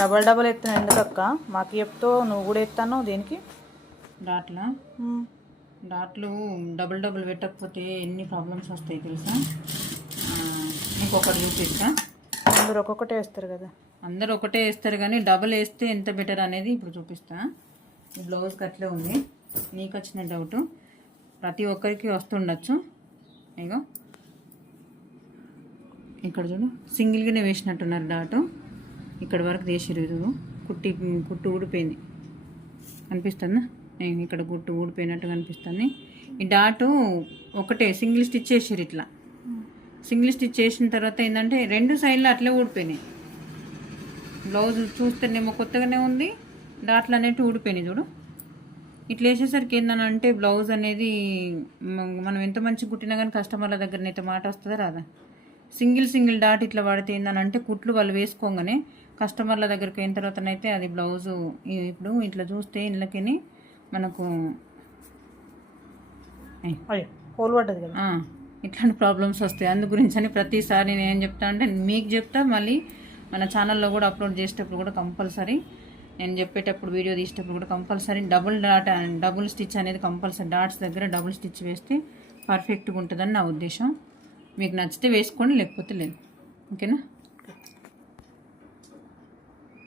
Double double ఎత్తాను ఎందుకక్క? మాకు చెప్తావు, నువ్వు కూడా ఎత్తాను దేనికి? డాట్లు డబుల్ డబుల్ పెట్టకపోతే ఎన్ని ప్రాబ్లమ్స్ వస్తాయి తెలుసా? ఇంకొకటి చూపిస్తా. అందరూ ఒక్కొక్కటే వేస్తారు కదా. అందరూ ఒకటే వేస్తారు కానీ డబుల్ వేస్తే ఎంత బెటర్ అనేది ఇప్పుడు చూపిస్తా. ఈ బ్లౌజ్కి అట్లే ఉంది. నీకు వచ్చిన డౌట్ ప్రతి ఒక్కరికి వస్తుండొచ్చు. ఇగో ఇక్కడ చూడు, సింగిల్గానే వేసినట్టున్నారు డాటు. ఇక్కడ వరకు వేసిరు. కుట్టు ఊడిపోయింది కనిపిస్తుందా? ఇక్కడ గుట్టు ఊడిపోయినట్టు కనిపిస్తుంది. ఈ డాటు ఒకటే సింగిల్ స్టిచ్ చేసారు. ఇట్లా సింగిల్ స్టిచ్ చేసిన తర్వాత ఏంటంటే రెండు సైడ్లు అట్లే ఊడిపోయినాయి. బ్లౌజ్ చూస్తేనేమో కొత్తగానే ఉంది, డాట్లు అనేవి ఊడిపోయినాయి. చూడు ఇట్లా వేసేసరికి ఏంటంటే బ్లౌజ్ అనేది మనం ఎంత మంచిగా కుట్టినా కానీ కస్టమర్ల దగ్గరనైతే మాట వస్తుందా రాదా? సింగిల్ డాట్ ఇట్లా పడితే ఏంటంటే కుట్లు వాళ్ళు వేసుకోగానే కస్టమర్ల దగ్గరికి అయిన తర్వాతనైతే అది బ్లౌజు ఇప్పుడు ఇట్లా చూస్తే ఇళ్ళకి మనకు హోల్ పడ్డది కదా, ఇట్లాంటి ప్రాబ్లమ్స్ వస్తాయి. అందు గురించి అని ప్రతిసారి నేను ఏం చెప్తా అంటే మీకు చెప్తా, మళ్ళీ మన ఛానల్లో కూడా అప్లోడ్ చేసేటప్పుడు కూడా కంపల్సరీ నేను చెప్పేటప్పుడు వీడియో తీసేటప్పుడు కూడా కంపల్సరీ డబుల్ స్టిచ్ అనేది కంపల్సరీ డాట్స్ దగ్గర డబుల్ స్టిచ్ వేస్తే పర్ఫెక్ట్గా ఉంటుందని నా ఉద్దేశం. మీకు నచ్చితే వేసుకోండి, లేకపోతే లేదు. ఓకేనా?